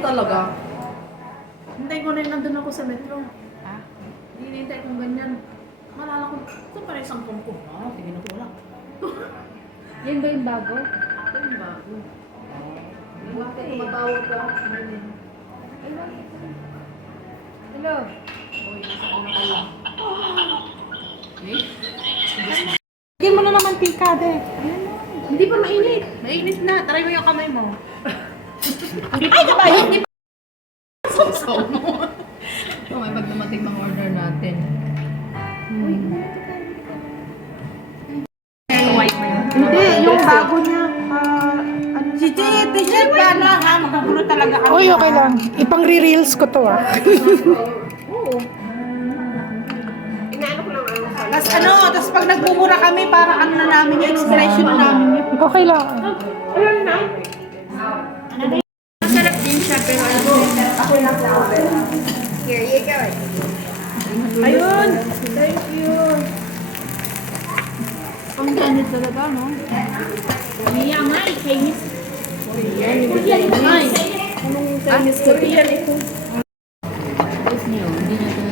talaga. Hintayin ko na yung nandun ako sa metro. Ha? Hinintay kong ganyan. Malala ko, ito pa rin isang pong ko. Ah, tingin ako lang. Yan ba yung bago? Ito yung bago. Bakit tumatawag ka? Hello? Uy, nasa ano ka lang. Eh? Hindi mo na naman tikade. Hindi pa mainit. Mainit na. Try mo yung kamay mo. Hindi pa ba yun? Hindi pa. So mo. Ito, may pag dumating mga order natin. Hindi, yung bago niya. Si T-shirt pa na ha? Magugulo talaga kami. Uy, okay lang. Ipang re-reels ko to ah. Oo. Tapos tapos pag nagmumura kami, parang ano na namin yung expression na namin yun. Okay lang. Masarap din siya, pero ano, ako lang flower. Here you go. Ayun! Thank you! Ang ganit talaga, no? Mia nga, Chinese. Korean. Ay! Anong Chinese Korean ito? Tapos niyo, hindi niya ito.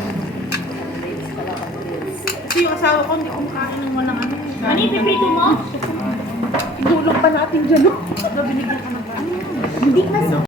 Kasi yung asawa ko, hindi kumakain ng walang ano. Ano yung pipito mo? Igulong pa natin dyan. Binigyan ka ng Hindi kasi.